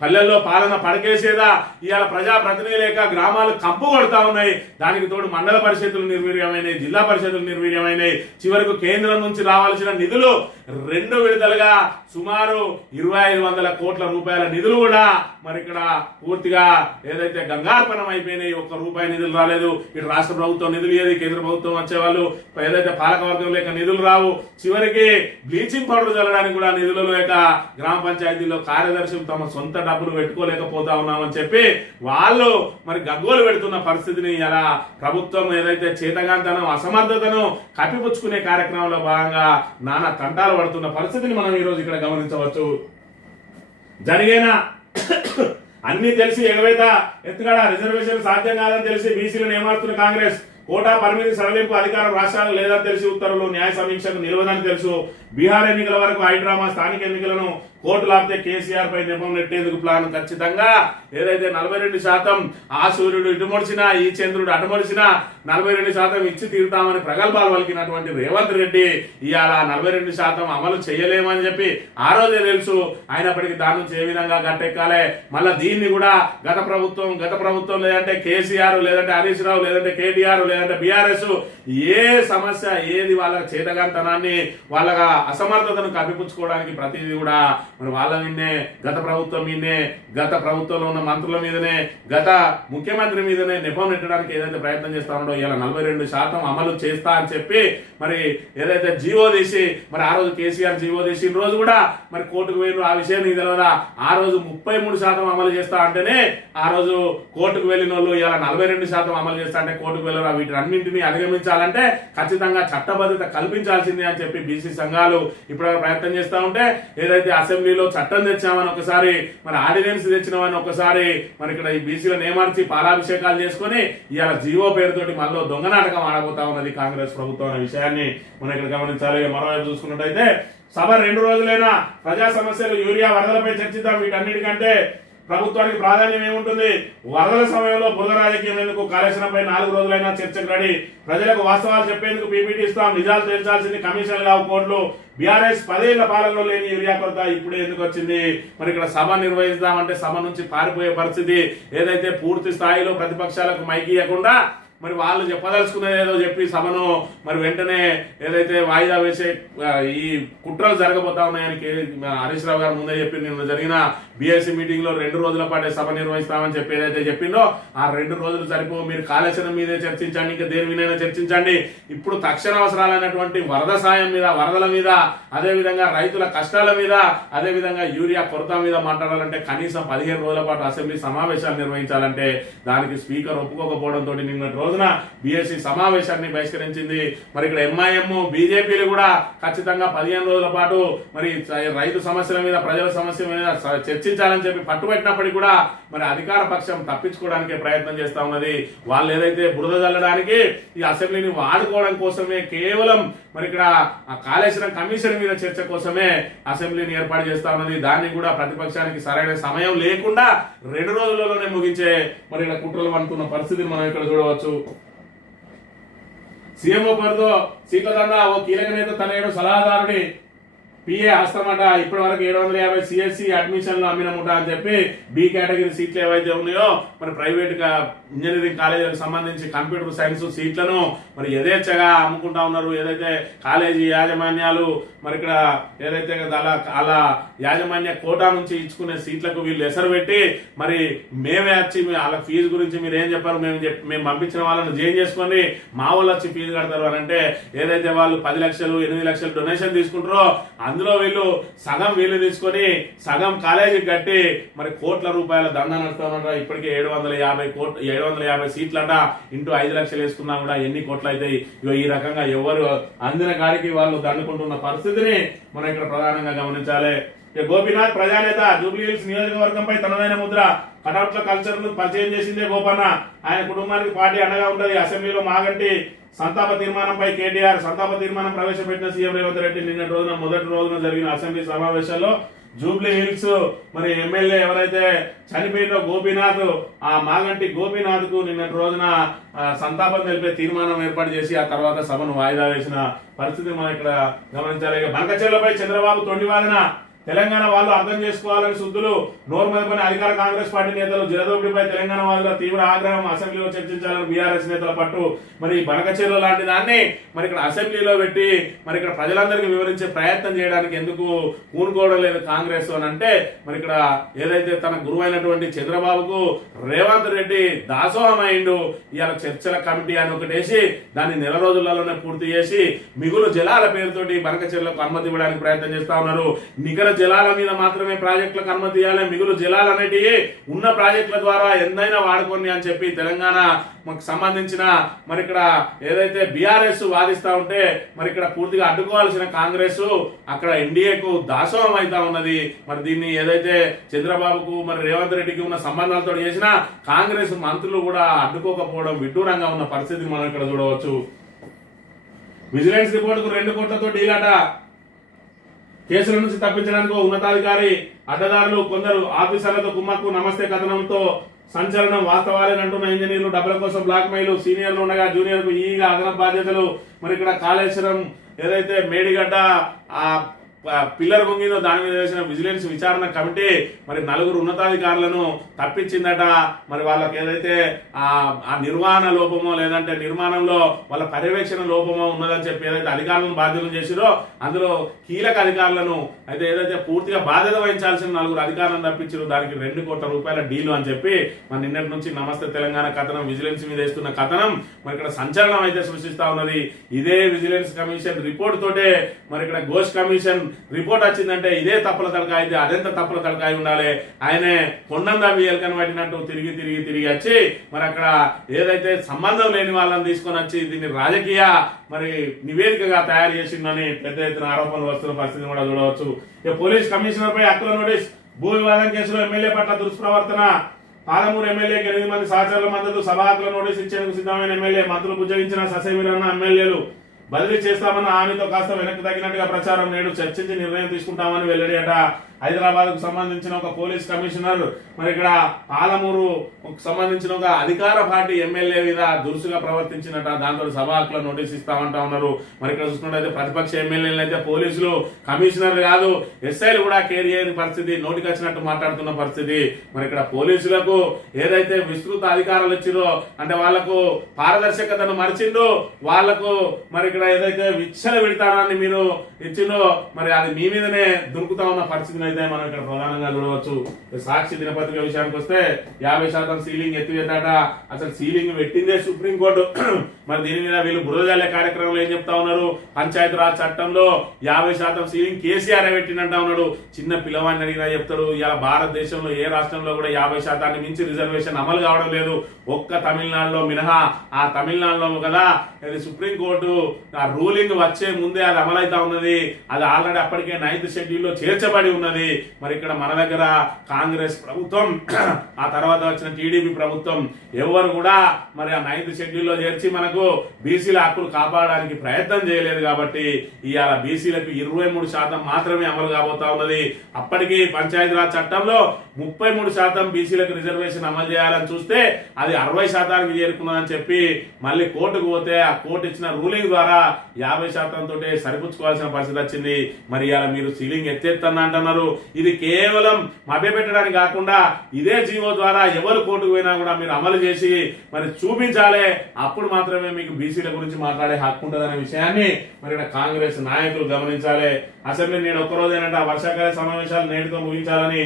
పల్లెల్లో పాలన పడకేసేదా? ఇవాళ ప్రజా ప్రతినిధి లేక గ్రామాలు కంపు కొడతా ఉన్నాయి. దానికి తోడు మండల పరిషత్తులు నిర్వీర్యమైనాయి జిల్లా పరిషత్తులు నిర్వీర్యమైనాయి. చివరకు కేంద్రం నుంచి రావాల్సిన నిధులు రెండు విడతలుగా సుమారు ఇరవై ఐదు వందల కోట్ల రూపాయల నిధులు కూడా మరి ఇక్కడ పూర్తిగా ఏదైతే గంగార్పణం అయిపోయినాయి ఒక్క రూపాయి నిధులు రాలేదు. ఇటు రాష్ట్ర ప్రభుత్వం నిధులు ఏది కేంద్ర ప్రభుత్వం వచ్చేవాళ్ళు ఏదైతే పాలకవర్గం లేక నిధులు రావు చివరికి బ్లీచింగ్ పౌడర్ చల్లడానికి కూడా నిధులు లేక గ్రామ పంచాయతీలో కార్యదర్శులు తమ సొంత డబ్బులు పెట్టుకోలేకపోతా ఉన్నామని చెప్పి వాళ్ళు మరి గగ్గోలు పెడుతున్న పరిస్థితిని ఎలా ప్రభుత్వం ఏదైతే చేతగాంతనం అసమర్థతను కప్పిపుచ్చుకునే కార్యక్రమంలో భాగంగా నానా తంటాలు పడుతున్న పరిస్థితిని మనం ఈరోజు ఇక్కడ గమనించవచ్చు. జరిగిన? అన్ని తెలిసి ఎగవేత ఎత్తుగడ రిజర్వేషన్ సాధ్యం కాదని తెలిసి బీసీలను ఏమారుతున్న కాంగ్రెస్ కోటా పరిమితి సడలింపు అధికారం రాష్ట్రాలు లేదని తెలిసి ఉత్తర్వులు న్యాయ సమీక్షకు నిలవదని తెలుసు. బీహార్ ఎన్నికల వరకు హైడ్రామా స్థానిక ఎన్నికలను కోర్టు లాపితే కేసీఆర్ పై నిపం నెట్టేందుకు ప్లాన్ ఖచ్చితంగా. ఏదైతే నలభై రెండు శాతం ఆ సూర్యుడు ఇటుమొడిచినా ఈ చంద్రుడు అటుమొడిచినా నలభై రెండు శాతం ఇచ్చి తీరుతామని ప్రగల్భాలు పలికినటువంటి రేవంత్ రెడ్డి ఇవాళ నలభై రెండు శాతం అమలు చేయలేమని చెప్పి ఆ రోజే తెలుసు. అయినప్పటికీ దాని నుంచి ఏ విధంగా గట్టెక్కాలి? మళ్ళీ దీన్ని కూడా గత ప్రభుత్వం గత ప్రభుత్వం లేదంటే కేసీఆర్ లేదంటే హరీష్ రావు లేదంటే కేటీఆర్ లేదంటే బీఆర్ఎస్ ఏ సమస్య ఏది వాళ్ళ చేతగాంతనాన్ని వాళ్ళ అసమర్థతను కప్పిపుచ్చుకోవడానికి ప్రతిదీ కూడా మరి వాళ్ళ మీదనే గత ప్రభుత్వం మీదనే గత ప్రభుత్వంలో ఉన్న మంత్రుల మీదనే గత ముఖ్యమంత్రి మీదనే నిపం నెట్టడానికి ఏదైతే ప్రయత్నం చేస్తా ఉండో ఇలా నలభై రెండు శాతం అమలు చేస్తా అని చెప్పి మరి ఏదైతే జీవో తీసి మరి ఆ రోజు కేసీఆర్ జీవో తీసిన రోజు కూడా మరి కోర్టుకు వెళ్ళిన ఆ విషయం నీకు తెలియదా ఆ రోజు ముప్పై మూడు శాతం అమలు చేస్తా అంటేనే ఆ రోజు కోర్టుకు వెళ్ళిన వాళ్ళు ఇలా నలభై రెండు శాతం అమలు చేస్తా అంటే కోర్టుకు వెళ్ళరా? వీటి అన్నింటినీ అధిగమించాలంటే ఖచ్చితంగా చట్టబద్ధత కల్పించాల్సిందే అని చెప్పి బీసీ సంఘాలు ఇప్పుడు ప్రయత్నం చేస్తా ఉంటే ఏదైతే అసెంబ్లీలో చట్టం తెచ్చామని ఒకసారి మరి ఆర్డినెన్స్ తెచ్చినామని ఒకసారి మరి ఇక్కడ ఈ బీసీలను ఏమార్చి పాలాభిషేకాలు చేసుకొని ఇలా జీవో పేరుతోటి మళ్ళీ దొంగ నాటకం ఆడబోతా ఉన్నది కాంగ్రెస్ ప్రభుత్వం అనే విషయాన్ని మనం ఇక్కడ గమనించాలి. మరోవైపు చూసుకున్నట్టయితే సభ రెండు రోజులైనా ప్రజా సమస్యలు యూరియా వరదలపై చర్చిద్దాం వీటన్నిటికంటే ప్రభుత్వానికి ప్రాధాన్యం ఏముంటుంది? వరదల సమయంలో బురద రాజకీయం ఎందుకు కాళేశ్వరంపై నాలుగు రోజులైనా చర్చకు రెడీ. ప్రజలకు వాస్తవాలు చెప్పేందుకు పీపీటీ ఇస్తాం. నిజాలు తేల్చాల్సింది కమిషన్ కావు కోర్టులు. బీఆర్ఎస్ పదేళ్ళ పాలనలో లేని యూరియా కొరత ఇప్పుడే ఎందుకు వచ్చింది? మరి ఇక్కడ సభ నిర్వహిస్తామంటే సభ నుంచి పారిపోయే పరిస్థితి ఏదైతే పూర్తి స్థాయిలో ప్రతిపక్షాలకు మైకియకుండా మరి వాళ్ళు చెప్పదలుచుకున్నది ఏదో చెప్పి సభను మరి వెంటనే ఏదైతే వాయిదా వేసే ఈ కుట్రలు జరగబోతా ఉన్నాయని హరీష్ రావు గారు ముందే చెప్పి నిన్న జరిగిన బీఎస్సీ మీటింగ్లో రెండు రోజుల పాటే సభ నిర్వహిస్తామని చెప్పి ఏదైతే చెప్పిండో ఆ రెండు రోజులు సరిపో మీరు కాళేశ్వరం మీదే చర్చించండి ఇంకా దేని మీదైనా చర్చించండి. ఇప్పుడు తక్షణ అవసరాలైనటువంటి వరద సాయం మీద వరదల మీద అదే విధంగా రైతుల కష్టాల మీద అదే విధంగా యూరియా కొరత మీద మాట్లాడాలంటే కనీసం పదిహేను రోజుల పాటు అసెంబ్లీ సమావేశాలు నిర్వహించాలంటే దానికి స్పీకర్ ఒప్పుకోకపోవడంతో నిన్న రోజున బీఎస్సీ సమావేశాన్ని బహిష్కరించింది. మరి ఇక్కడ ఎంఐఎం బీజేపీలు కూడా ఖచ్చితంగా పదిహేను రోజుల పాటు మరి రైతు సమస్యల మీద ప్రజల సమస్యల మీద చర్చ చర్చించాలని చెప్పి పట్టుబట్టినప్పటికీ కూడా మరి అధికార పక్షం తప్పించుకోవడానికి ప్రయత్నం చేస్తా ఉన్నది. వాళ్ళు ఏదైతే బురద చల్లడానికి ఈ అసెంబ్లీని వాడుకోవడం కోసమే కేవలం మరి ఇక్కడ ఆ కాళేశ్వరం కమిషన్ మీద చర్చ కోసమే అసెంబ్లీని ఏర్పాటు చేస్తా ఉన్నది. దాన్ని కూడా ప్రతిపక్షానికి సరైన సమయం లేకుండా రెండు రోజులలోనే ముగించే మరి ఇక్కడ కుట్రలు అనుకున్న పరిస్థితిని మనం ఇక్కడ చూడవచ్చు. సీఎంఓ పరితో సీట్ల దందా ఓ కీలక నేత తన ఏడు సలహాదారుని పిఏ హస్తమట ఇప్పటి వరకు ఏడు వందల యాభై సిఎస్సి అడ్మిషన్లు అమ్మినముట అని చెప్పి బి కేటగిరీ సీట్లు ఏవైతే ఉన్నాయో మరి ప్రైవేట్గా ఇంజనీరింగ్ కాలేజీలకు సంబంధించి కంప్యూటర్ సైన్స్ సీట్లను మరి యథేచ్ఛగా అమ్ముకుంటా ఉన్నారు. ఏదైతే కాలేజీ యాజమాన్యాలు మరి ఇక్కడ ఏదైతే అలా అలా యాజమాన్య కోటా నుంచి ఇచ్చుకునే సీట్లకు వీళ్ళు ఎసరు పెట్టి మరి మేమే వచ్చి వాళ్ళ ఫీజు గురించి మీరు ఏం చెప్పారు? మేము చెప్ మేము పంపించిన వాళ్ళని జైన్ చేసుకొని మా వాళ్ళు వచ్చి ఫీజు కడతారు అని అంటే ఏదైతే వాళ్ళు పది లక్షలు ఎనిమిది లక్షలు డొనేషన్ తీసుకుంటారో అందులో వీళ్ళు సగం వీళ్ళు తీసుకొని సగం కాలేజీకి కట్టి మరి కోట్ల రూపాయల దందా ఉన్నారు? ఇప్పటికే ఏడు వందల యాభై కోట్లు ఏడు వందల యాభై సీట్లంట. ఇంటూ ఐదు లక్షలు వేసుకున్నా కూడా ఎన్ని కోట్లు అవుతాయి ఇగో ఈ రకంగా ఎవరు అందిన కాడికి వాళ్ళు దండుకుంటున్న పరిస్థితిని మనం ఇక్కడ ప్రధానంగా గమనించాలి. గోపినాథ్ గోపీనాథ్ ప్రజానేత జూబ్లీహిల్స్ నియోజకవర్గంపై తనదైన ముద్ర. కటౌట్ల కల్చర్ను పరిచయం చేసిందే గోపన్న. ఆయన కుటుంబానికి పార్టీ అండగా ఉంటది. అసెంబ్లీలో మాగంటి సంతాప తీర్మానంపై కేటీఆర్ సంతాప తీర్మానం ప్రవేశపెట్టిన సీఎం రేవంత్ రెడ్డి నిన్న రోజున మొదటి రోజున జరిగిన అసెంబ్లీ సమావేశాల్లో జూబ్లీ హిల్స్ మరి ఎమ్మెల్యే ఎవరైతే చనిపోయిందో గోపీనాథ్ ఆ మాగంటి గోపీనాథ్కు నిన్నటి రోజున సంతాపం తెలిపే తీర్మానం ఏర్పాటు చేసి ఆ తర్వాత సభను వాయిదా వేసిన పరిస్థితి మనం ఇక్కడ గమనించాలి. ఇక బంకచెర్లపై చంద్రబాబు తొండివాదన. తెలంగాణ వాళ్ళు అర్థం చేసుకోవాలని శుద్ధులు నోరు మెదపని అధికార కాంగ్రెస్ పార్టీ నేతలు జలదోపిడిపై తెలంగాణ వాళ్ళ తీవ్ర ఆగ్రహం అసెంబ్లీలో చర్చించాలని బీఆర్ఎస్ నేతల పట్టు. మరి బనకచెర్ల లాంటి దాన్ని మరి ఇక్కడ అసెంబ్లీలో పెట్టి మరి ఇక్కడ ప్రజలందరికీ వివరించే ప్రయత్నం చేయడానికి ఎందుకు పూనుకోవడం లేదు కాంగ్రెస్ అని అంటే మరి ఇక్కడ ఏదైతే తన గురువైనటువంటి చంద్రబాబుకు రేవంత్ రెడ్డి దాసోహం అయిండు ఇవాళ చర్చల కమిటీ అని ఒకటేసి దాన్ని నెల రోజులలోనే పూర్తి చేసి మిగులు జలాల పేరుతోటి బనకచెర్లకు అనుమతి ఇవ్వడానికి ప్రయత్నం చేస్తా ఉన్నారు. నికర జలాల మీద మాత్రమే ప్రాజెక్టులకు అనుమతి ఇవ్వాలి. మిగులు జలాలు అనేటివి ఉన్న ప్రాజెక్టుల ద్వారా ఎంతైనా వాడుకోండి అని చెప్పి తెలంగాణ మాకు సంబంధించిన మరి ఇక్కడ ఏదైతే బీఆర్ఎస్ వాదిస్తా ఉంటే మరి ఇక్కడ పూర్తిగా అడ్డుకోవాల్సిన కాంగ్రెస్ అక్కడ ఎన్డీఏకు దాసోహం అవుతా ఉన్నది. మరి దీన్ని ఏదైతే చంద్రబాబుకు మరి రేవంత్ రెడ్డికి ఉన్న సంబంధాలతో చేసినా కాంగ్రెస్ మంత్రులు కూడా అడ్డుకోకపోవడం విడ్డూరంగా ఉన్న పరిస్థితిని మనం ఇక్కడ చూడవచ్చు. విజిలెన్స్ రిపోర్టుకు రెండు కోట్లతో డీలాట కేసుల నుంచి తప్పించడానికి ఉన్నతాధికారి అడ్డదారులు కొందరు ఆఫీసర్లతో కుమ్మక్కు నమస్తే కథనంతో సంచలనం వాస్తవాలేనంటున్న ఇంజనీర్లు డబ్బుల కోసం బ్లాక్ మెయిల్ సీనియర్లు ఉండగా జూనియర్కు ఈగా అదనపు బాధ్యతలు. మరి ఇక్కడ కాళేశ్వరం ఏదైతే మేడిగడ్డ ఆ పిల్లర్ పొంగిందో దాని మీద వేసిన విజిలెన్స్ విచారణ కమిటీ మరి నలుగురు ఉన్నతాధికారులను తప్పించిందట. మరి వాళ్ళకి ఏదైతే ఆ ఆ నిర్వహణ లోపమో లేదంటే నిర్మాణంలో వాళ్ళ పర్యవేక్షణ లోపమో ఉన్నదని చెప్పి ఏదైతే అధికారులను బాధ్యతలు చేసిరో అందులో కీలక అధికారులను అయితే ఏదైతే పూర్తిగా బాధ్యత వహించాల్సిన నలుగురు అధికారులను తప్పించారు దానికి రెండు కోట్ల రూపాయల డీలు అని చెప్పి మరి నిన్నటి నుంచి నమస్తే తెలంగాణ కథనం విజిలెన్స్ మీద వేస్తున్న కథనం మరి ఇక్కడ సంచలనం అయితే సృష్టిస్తా ఉన్నది. ఇదే విజిలెన్స్ కమిషన్ రిపోర్ట్ తోటే మరి ఇక్కడ ఘోష్ కమిషన్ రిపోర్ట్ వచ్చిందంటే ఇదే తప్పుల తలకాయ అయితే అదెంత తప్పుల తలకాయ ఉండాలి? ఆయనే కొండందా బియ్యలు కనబడినట్టు తిరిగి తిరిగి తిరిగి వచ్చి మరి అక్కడ ఏదైతే సంబంధం లేని వాళ్ళని తీసుకొని వచ్చి దీన్ని రాజకీయ మరి నివేదికగా తయారు చేసిందని పెద్ద ఎత్తున ఆరోపణలు వస్తున్న పరిస్థితిని కూడా చూడవచ్చు. ఇక పోలీస్ కమిషనర్ పై హక్కుల నోటీస్ భూ వివాదం కేసులో ఎమ్మెల్యే పట్ల దుష్ప్రవర్తన పాలమూరు ఎమ్మెల్యేకి ఎనిమిది మంది సహచరుల మద్దతు సభ హక్కుల నోటీస్ ఇచ్చేందుకు సిద్ధమైన ఎమ్మెల్యే మంత్రులు బుజ్జగించిన ససేమిరన్న ఎమ్మెల్యేలు బదిలీ చేస్తామన్న హామీతో కాస్త వెనక్కి తగినట్టుగా ప్రచారం నేడు చర్చించి నిర్ణయం తీసుకుంటామని వెల్లడి అట హైదరాబాద్కు సంబంధించిన ఒక పోలీస్ కమిషనర్ మరి ఇక్కడ పాలమూరు సంబంధించిన ఒక అధికార పార్టీ ఎమ్మెల్యే మీద దురుసుగా ప్రవర్తించినట దాంతో సభ హక్కుల నోటీస్ ఇస్తామంటా ఉన్నారు. మరి ఇక్కడ చూసుకున్నట్లయితే ప్రతిపక్ష ఎమ్మెల్యేలు అయితే పోలీసులు కమిషనర్ కాదు ఎస్ఐలు కూడా కేర్ చేయని పరిస్థితి నోటికి వచ్చినట్టు మాట్లాడుతున్న పరిస్థితి. మరి ఇక్కడ పోలీసులకు ఏదైతే విస్తృత అధికారాలు ఇచ్చిరో అంటే వాళ్ళకు పారదర్శకతను మరిచిందో వాళ్ళకు మరి ఇక్కడ ఏదైతే విచ్చల విడతానాన్ని మీరు ఇచ్చిందో మరి అది మీ మీదనే దొరుకుతా ఉన్న పరిస్థితిని అయితే మనం ఇక్కడ ప్రధానంగా చూడవచ్చు. సాక్షి దినపత్రిక విషయానికి వస్తే యాభై శాతం సీలింగ్ ఎత్తివేతాట అసలు సీలింగ్ పెట్టిందే సుప్రీంకోర్టు. మరి దీని మీద వీళ్ళు బురదజల్లే కార్యక్రమంలో ఏం చెప్తా ఉన్నారు? పంచాయత్ రాజ్ చట్టంలో యాభై శాతం సీలింగ్ కేసీఆర్ పెట్టిందంటా ఉన్నాడు. చిన్న పిల్లవాడిని అడిగినా చెప్తాడు ఇలా భారతదేశంలో ఏ రాష్ట్రంలో కూడా యాభై శాతాన్ని మించి రిజర్వేషన్ అమలు కావడం లేదు. ఒక్క తమిళనాడులో మినహా ఆ తమిళనాడులో కదా సుప్రీంకోర్టు ఆ రూలింగ్ వచ్చే ముందే అది అమలైతా ఉన్నది. అది ఆల్రెడీ అప్పటికే నైన్త్ షెడ్యూల్లో చేర్చబడి ఉన్నది. మరి ఇక్కడ మన దగ్గర కాంగ్రెస్ ప్రభుత్వం ఆ తర్వాత వచ్చిన టీడీపీ ప్రభుత్వం ఎవరు కూడా మరి ఆ నైన్త్ షెడ్యూల్లో చేర్చి మనకు బీసీల హక్కులు కాపాడడానికి ప్రయత్నం చేయలేదు కాబట్టి ఇవాళ బీసీలకు ఇరవై మూడు శాతం మాత్రమే అమలు కాబోతా ఉన్నది. అప్పటికి పంచాయతీరాజ్ చట్టంలో ముప్పై మూడు శాతం బీసీలకు రిజర్వేషన్ అమలు చేయాలని చూస్తే అది అరవై శాతానికి చేరుకున్నదని చెప్పి మళ్ళీ కోర్టుకు పోతే ఆ కోర్టు ఇచ్చిన రూలింగ్ ద్వారా యాభై శాతం తోటే సరిపుచ్చుకోవాల్సిన పరిస్థితి వచ్చింది. మరి ఇలా మీరు సీలింగ్ ఎత్తేత్తన్న అంటున్నారు. ఇది కేవలం మభ్యపెట్టడానికి కాకుండా ఇదే జీవో ద్వారా ఎవరు కోర్టుకు పోయినా కూడా మీరు అమలు చేసి మరి చూపించాలి. అప్పుడు మాత్రమే మీకు బీసీల గురించి మాట్లాడే హక్కు ఉంటుందనే విషయాన్ని మరి ఇక్కడ కాంగ్రెస్ నాయకులు గమనించాలి. అసెంబ్లీ నేడు ఒక్కరోజేనంట వర్షాకాల సమావేశాలు నేటితో ముగించాలని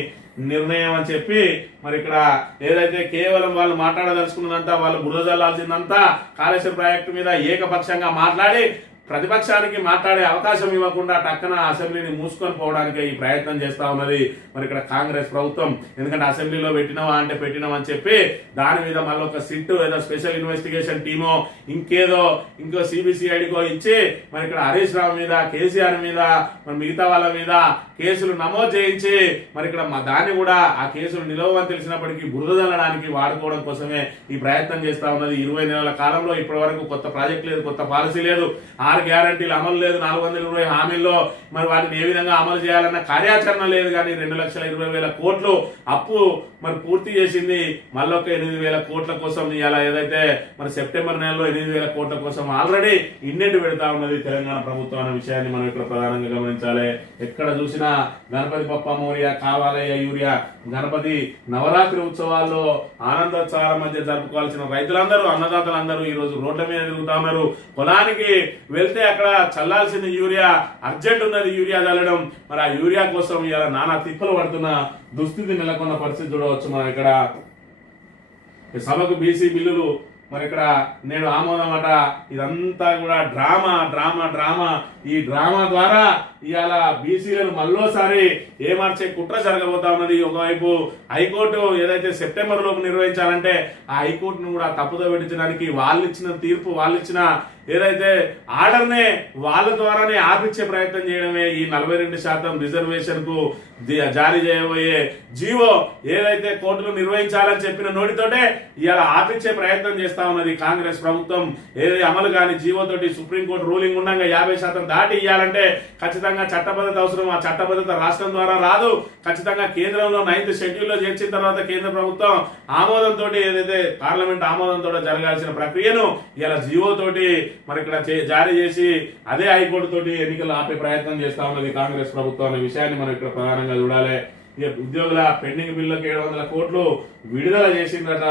నిర్ణయం అని చెప్పి మరి ఇక్కడ ఏదైతే కేవలం వాళ్ళు మాట్లాడదలుచుకున్నదంతా వాళ్ళు బురద చల్లాల్సిందంతా కాళేశ్వర ప్రాజెక్టు మీద ఏకపక్షంగా మాట్లాడి ప్రతిపక్షానికి మాట్లాడే అవకాశం ఇవ్వకుండా టక్కన అసెంబ్లీని మూసుకొని పోవడానికి ఈ ప్రయత్నం చేస్తా ఉన్నది. మరి ఇక్కడ కాంగ్రెస్ ప్రభుత్వం ఎందుకంటే అసెంబ్లీలో పెట్టినవా అంటే పెట్టినామని చెప్పి దాని మీద మళ్ళీ ఒక సిట్ ఏదో స్పెషల్ ఇన్వెస్టిగేషన్ టీమో ఇంకేదో ఇంకో సిబిసిఐడికో ఇచ్చి మరి ఇక్కడ హరీష్ రావు మీద కేసీఆర్ మీద మరి మిగతా వాళ్ళ మీద కేసులు నమోదు చేయించి మరి ఇక్కడ మా దాన్ని కూడా ఆ కేసులు నిలవని తెలిసినప్పటికీ బురదలడానికి వాడుకోవడం కోసమే ఈ ప్రయత్నం చేస్తా ఉన్నది. ఇరవై నెలల కాలంలో ఇప్పటి వరకు కొత్త ప్రాజెక్ట్ లేదు కొత్త పాలసీ లేదు. ఆరు ఆరు గ్యారంటీలు అమలు లేదు. నాలుగు వందల ఇరవై హామీల్లో మరి వాటిని ఏ విధంగా అమలు చేయాలన్న కార్యాచరణ లేదు. కానీ రెండు లక్షల ఇరవై వేల కోట్లు అప్పు మరి పూర్తి చేసింది మళ్ళీ ఒక ఎనిమిది వేల కోట్ల కోసం ఇలా ఏదైతే మరి సెప్టెంబర్ నెలలో ఎనిమిది వేల కోట్ల కోసం ఆల్రెడీ ఇన్నెంటి పెడతా ఉన్నది తెలంగాణ ప్రభుత్వం అనే విషయాన్ని మనం ఇక్కడ ప్రధానంగా గమనించాలి. ఎక్కడ చూసినా గణపతి పప్ప మోరియా కావాలయ్య యూరియా గణపతి నవరాత్రి ఉత్సవాల్లో ఆనందోత్సవాల మధ్య జరుపుకోవాల్సిన రైతులందరూ అన్నదాతలందరూ ఈ రోజు రోడ్ల మీద తిరుగుతా ఉన్నారు పొలానికి వెళ్తే అక్కడ చల్లాల్సిన యూరియా అర్జెంట్ ఉన్నది యూరియా చల్లడం. మరి ఆ యూరియా కోసం ఇలా నానా తిప్పలు పడుతున్న. దుస్థితి నెలకొన్న పరిస్థితి చూడవచ్చు. మనం ఇక్కడ సభకు బీసీ బిల్లులు మరి ఇక్కడ నేడు ఆమోదం అట. ఇదంతా కూడా డ్రామా డ్రామా డ్రామా. ఈ డ్రామా ద్వారా ఇవాళ బీసీలను మళ్ళోసారి ఏమార్చే కుట్ర జరగబోతా ఉన్నది ఒకవైపు హైకోర్టు ఏదైతే సెప్టెంబర్ లోపు నిర్వహించాలంటే ఆ హైకోర్టును కూడా తప్పుదో పెట్టించడానికి వాళ్ళు ఇచ్చిన తీర్పు వాళ్ళు ఇచ్చిన ఏదైతే ఆర్డర్నే వాళ్ళ ద్వారానే ఆపించే ప్రయత్నం చేయడమే ఈ నలభై రెండు శాతం రిజర్వేషన్కు జారీ చేయబోయే జీవో ఏదైతే కోర్టులు నిర్వహించాలని చెప్పిన నోటితోటే ఇలా ఆపించే ప్రయత్నం చేస్తా ఉన్నది కాంగ్రెస్ ప్రభుత్వం. ఏదైతే అమలు కాని జీవో తోటి సుప్రీంకోర్టు రూలింగ్ ఉండగా యాభై శాతం దాటి ఇవ్వాలంటే ఖచ్చితంగా చట్టబద్ధత అవసరం. ఆ చట్టబద్ధత రాష్ట్రం ద్వారా రాదు. ఖచ్చితంగా కేంద్రంలో నైన్త్ షెడ్యూల్లో చేర్చిన తర్వాత కేంద్ర ప్రభుత్వం ఆమోదంతో ఏదైతే పార్లమెంట్ ఆమోదంతో జరగాల్సిన ప్రక్రియను ఇలా జీవో తోటి మరి ఇక్కడ జారీ చేసి అదే హైకోర్టు తోటి ఎన్నికలు ఆపే ప్రయత్నం చేస్తా ఉన్నది కాంగ్రెస్ ప్రభుత్వం అనే విషయాన్ని మనం ఇక్కడ ప్రధానంగా చూడాలి. ఇక ఉద్యోగుల పెండింగ్ బిల్లులకు ఏడు వందల కోట్లు విడుదల చేసిందట.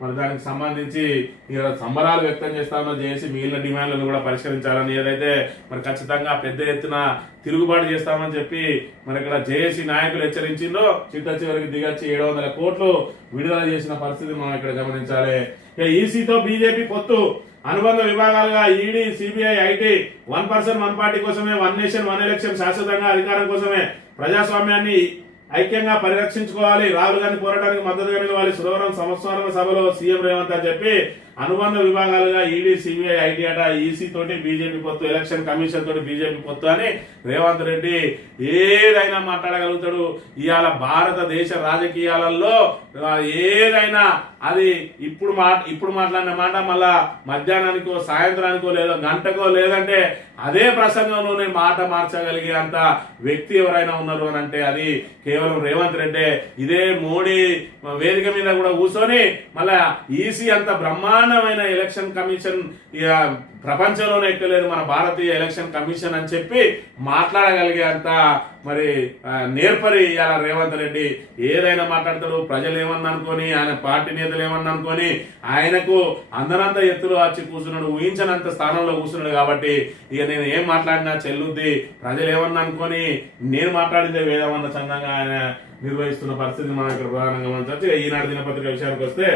మరి దానికి సంబంధించి ఇక సంబరాలు వ్యక్తం చేస్తా ఉన్న చేసి మిగిలిన డిమాండ్లను కూడా పరిష్కరించాలని ఏదైతే మరి ఖచ్చితంగా పెద్ద ఎత్తున తిరుగుబాటు చేస్తామని చెప్పి మరి ఇక్కడ జేఏసీ నాయకులు హెచ్చరించిందో చిట్ట చివరికి దిగచ్చి ఏడు వందల కోట్లు విడుదల చేసిన పరిస్థితి మనం ఇక్కడ గమనించాలి. ఇక ఈసీతో బీజేపీ పొత్తు. అనుబంధ విభాగాలుగా ED CBI IT one person one party కోసమే వన్ నేషన్ వన్ ఎలక్షన్ శాశ్వతంగా అధికారం కోసమే ప్రజాస్వామ్యాన్ని ఐక్యంగా పరిరక్షించుకోవాలి రాహుల్ గాంధీ పోరాటానికి మద్దతు నిలవాలి సురవరం సంవత్సరం సభలో సీఎం రేవంత్ అని చెప్పి అనుబంధ విభాగాలుగా ఈడీ సిబిఐ ఐటీ అట ఈసీ తోటి బీజేపీ పొత్తు ఎలక్షన్ కమిషన్ తోటి బీజేపీ పొత్తు అని రేవంత్ రెడ్డి ఏదైనా మాట్లాడగలుగుతాడు. ఇవాళ భారతదేశ రాజకీయాలలో ఏదైనా అది ఇప్పుడు మా ఇప్పుడు మాట్లాడిన మాట మళ్ళా మధ్యాహ్నానికో సాయంత్రానికో లేదో గంటకో లేదంటే అదే ప్రసంగంలోనే మాట మార్చగలిగే అంత వ్యక్తి ఎవరైనా ఉన్నారు అని అంటే అది కేవలం రేవంత్ రెడ్డే. ఇదే మోడీ వేదిక మీద కూడా కూర్చొని మళ్ళా ఈసీ అంత బ్రహ్మాండమైన ఎలక్షన్ కమిషన్ ఇక ప్రపంచంలోనే ఎక్కలేదు మన భారతీయ ఎలక్షన్ కమిషన్ అని చెప్పి మాట్లాడగలిగే అంత మరి నేర్పరి ఇవాళ రేవంత్ రెడ్డి. ఏదైనా మాట్లాడతాడు ప్రజలు ఏమన్నా అనుకొని ఆయన పార్టీ నేతలు ఏమన్నా అనుకొని ఆయనకు అందనంత ఎత్తులో వచ్చి కూర్చున్నాడు ఊహించనంత స్థానంలో కూర్చున్నాడు కాబట్టి ఇక నేను ఏం మాట్లాడినా చెల్లుద్ది. ప్రజలు ఏమన్నా అనుకొని నేను మాట్లాడితే వేదమన్న చందంగా ఆయన నిర్వహిస్తున్న పరిస్థితి మనం ఇక్కడ ప్రధానంగా గమనించవచ్చు. ఇక ఈనాడు దినపత్రిక విషయానికి వస్తే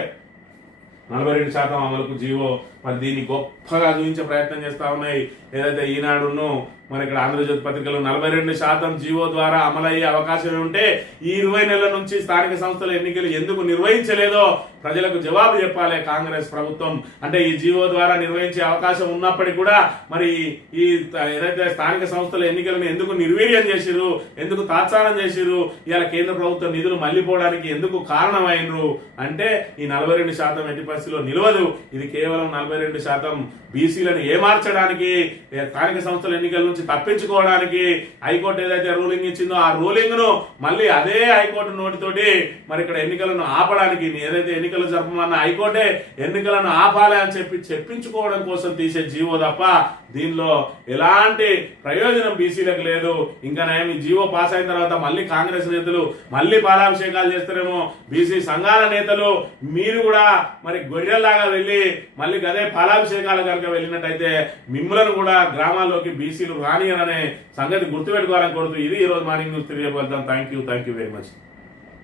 నలభై రెండు శాతం అమలుకు జీవో మరి దీన్ని గొప్పగా చూపించే ప్రయత్నం చేస్తూ ఉన్నాయి. ఏదైతే ఈనాడును మరి ఇక్కడ ఆంధ్రజ్యోతి పత్రికలో నలభై రెండు శాతం జీవో ద్వారా అమలయ్యే అవకాశం ఉంటే ఈ ఇరవై నెలల నుంచి స్థానిక సంస్థల ఎన్నికలు ఎందుకు నిర్వహించలేదో ప్రజలకు జవాబు చెప్పాలి కాంగ్రెస్ ప్రభుత్వం. అంటే ఈ జీవో ద్వారా నిర్వహించే అవకాశం ఉన్నప్పటికీ కూడా మరి ఈ ఏదైతే స్థానిక సంస్థల ఎన్నికలను ఎందుకు నిర్వీర్యం చేసిరు ఎందుకు తాత్సారం చేసిరు ఇలా కేంద్ర ప్రభుత్వం నిధులు మళ్ళీపోవడానికి ఎందుకు కారణమైనరు అంటే ఈ నలభై రెండు శాతం ఎట్టి పరిస్థితిలో నిలవదు. ఇది కేవలం నలభై రెండు శాతం బీసీలను ఏమార్చడానికి ఏ స్థానిక సంస్థల ఎన్నికల నుంచి తప్పించుకోవడానికి హైకోర్టు ఏదైతే రూలింగ్ ఇచ్చిందో ఆ రూలింగ్ను మళ్ళీ అదే హైకోర్టు నోటితోటి మరి ఇక్కడ ఎన్నికలను ఆపడానికి ఏదైతే ఎన్నికలు జరపమన్న హైకోర్టే ఎన్నికలను ఆపాలి అని చెప్పి చెప్పించుకోవడం కోసం తీసే జీవో తప్ప దీనిలో ఎలాంటి ప్రయోజనం బీసీలకు లేదు. ఇంకా నయం ఈ జీవో పాస్ అయిన తర్వాత మళ్ళీ కాంగ్రెస్ నేతలు మళ్ళీ పాలాభిషేకాలు చేస్తారేమో. బీసీ సంఘాల నేతలు మీరు కూడా మరి గొర్రెల్లాగా వెళ్ళి మళ్ళీ అదే పాలాభిషేకాలు కనుక వెళ్ళినట్టయితే మిమ్మలను కూడా గ్రామాల్లోకి బీసీలు రానియననే సంగతి గుర్తుపెట్టుకోవాలని కోరుతూ ఇది ఈ రోజు morning news తెలియజేద్దాం thank you thank you very much.